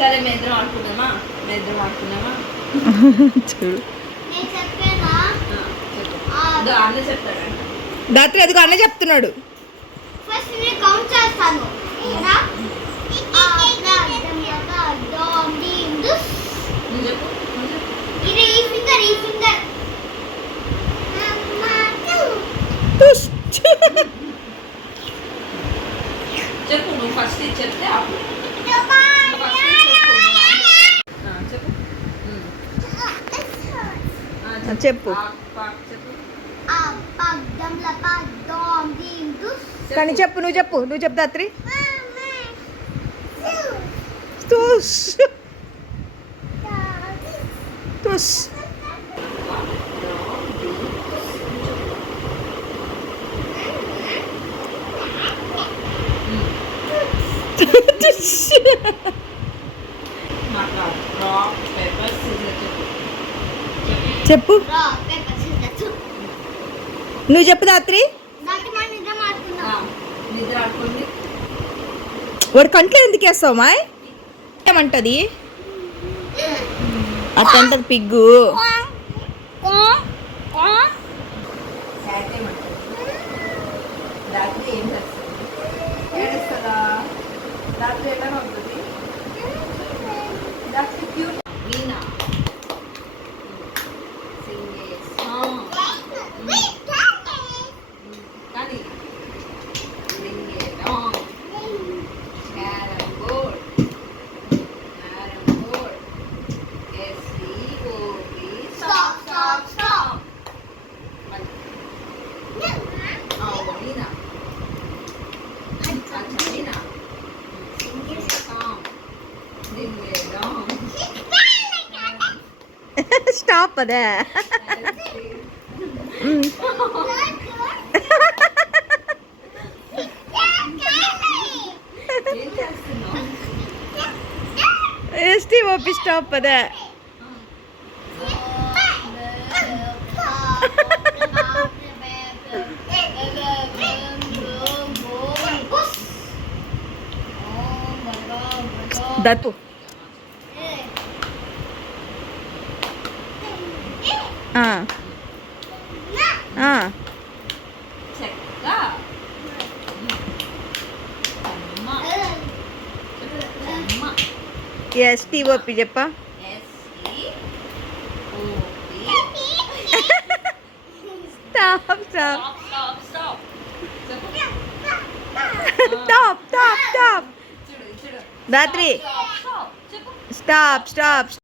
సరే మేము ఇద్దరం ఆడుకుందామా మేము ఇద్దరం ఆడుకుందామా చూడు చెప్పు దాత్రి అదిగో అన్న చెప్తున్నాడు ఫస్ట్ నేను కౌంట్ చేస్తాను రా. చెప్పు. పాక్, పాక్, చెప్పు కానీ చెప్పు నువ్వు చెప్పు నువ్వు చెప్పు దాత్రి తుష్ తుష్ తుష్. మాట్లాడు రాక్ పేపర్ సీజర్ చెప్పు. చెప్పు నువ్వు చెప్పు దాత్రి. వాడు కంట్లో ఎందుకు వేస్తావు మాయ్? ఏమంటది? అట్టంటది పిగ్గు. రాత్రి ఏం చేస్తుంది ఏడుస్తుందా రాత్రి ఎలా ఉంటుంది Stop it. there. Stop it. Eh? Mm. Eh, stop it. Eh? ఏం చేస్తున్నావు ఎస్టీ ఓపి స్టాప్ అదే దత్తు ఆ, ఆ. చెక్క అమ్మ అమ్మ ఎస్టీ ఓపి చెప్పా S E O P stop stop stop stop stop చెప్పు స్టాప్ Dhatri stop stop